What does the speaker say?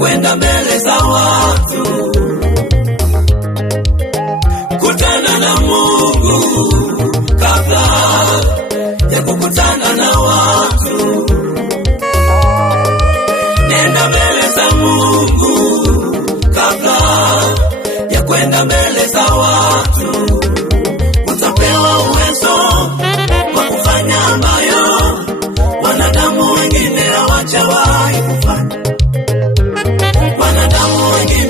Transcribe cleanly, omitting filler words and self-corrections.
kwenda mbele za watu, kutana na Mungu kabla ya kukutana na watu. Nenda mbele za Mungu kabla ya kwenda mbele za watu. Utapewa uwezo wa kufanya ambayo wanadamu wengine hawajawahi kufanya. Wanadamu wengine